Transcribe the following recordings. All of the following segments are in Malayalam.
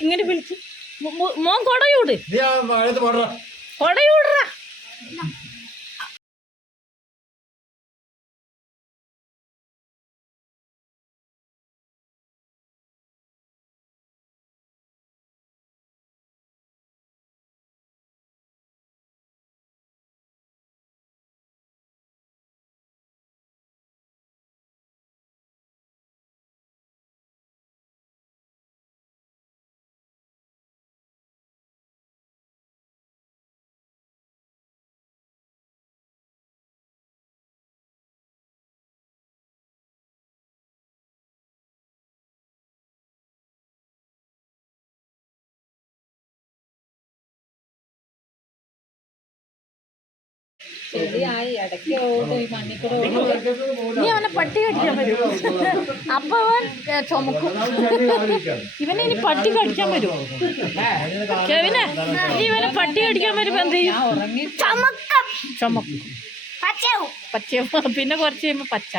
ഇങ്ങനെ വിളിച്ച് മോൻ കൊടയൂട് കൊടയൂടാ കൊടയൂടറാ ശരിയായി ഇടയ്ക്ക് ഓടും ഈ മണ്ണിക്കൂടെ ഓടും നീ അവനെ പട്ടി കടിക്കാൻ പറ്റും അപ്പൊ അവൻ ചുമക്കും. ഇവനെ ഇനി പട്ടി കടിക്കാൻ വരും. കെവിനെ നീ ഇവനെ പട്ടി കടിക്കാൻ വരുമ്പോ എന്ത് ചെയ്യും? ചുമക്കും. പച്ച പിന്നെ കുറച്ച് കഴിയുമ്പോ പച്ച.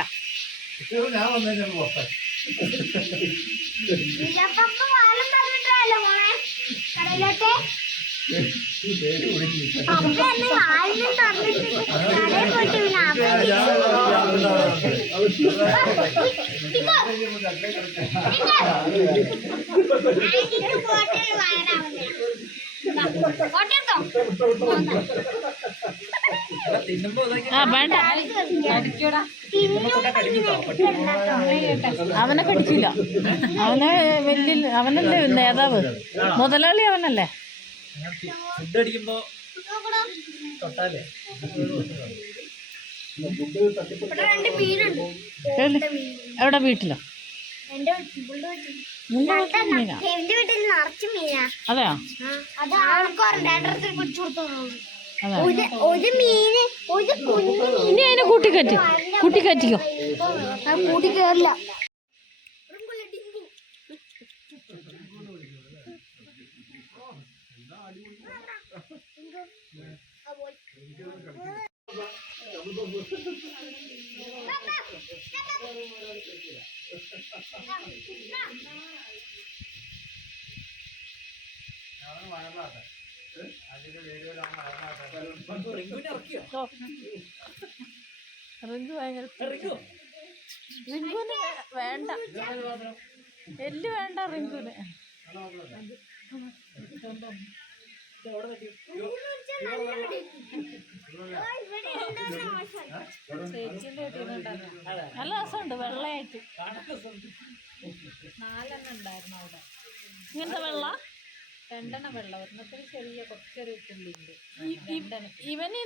ഞാൻ അവനെ കടിച്ചില്ല. അവനെ വലിയ അവനല്ലേ നേതാവ്. മുതലാളി അവനല്ലേ? ഫുഡ് അടിക്കുമ്പോ തൊട്ടാലേ. എവിടെ? വീട്ടിലോ? അതെയോ? ഒരു ഒരു മീന് ഒരു കുഞ്ഞു കൂട്ടിക്കറ്റി കൂട്ടിക്കറ്റിക്കോ കൂട്ടി കേറില്ല റിങ്കു ഭയങ്കര റിങ്കുവിന് വേണ്ട. എല്ല് വേണ്ട റിങ്കുവിന് നല്ല രസമുണ്ട് വെള്ളയായിട്ട്. നാലെണ്ണം ഉണ്ടായിരുന്നു അവിടെ. ഇങ്ങനത്തെ വെള്ള? രണ്ടെണ്ണം വെള്ള. ഒരെണ്ണത്തിന് ചെറിയ കുറച്ചൊരു പുള്ളിയുണ്ട് ഇവന്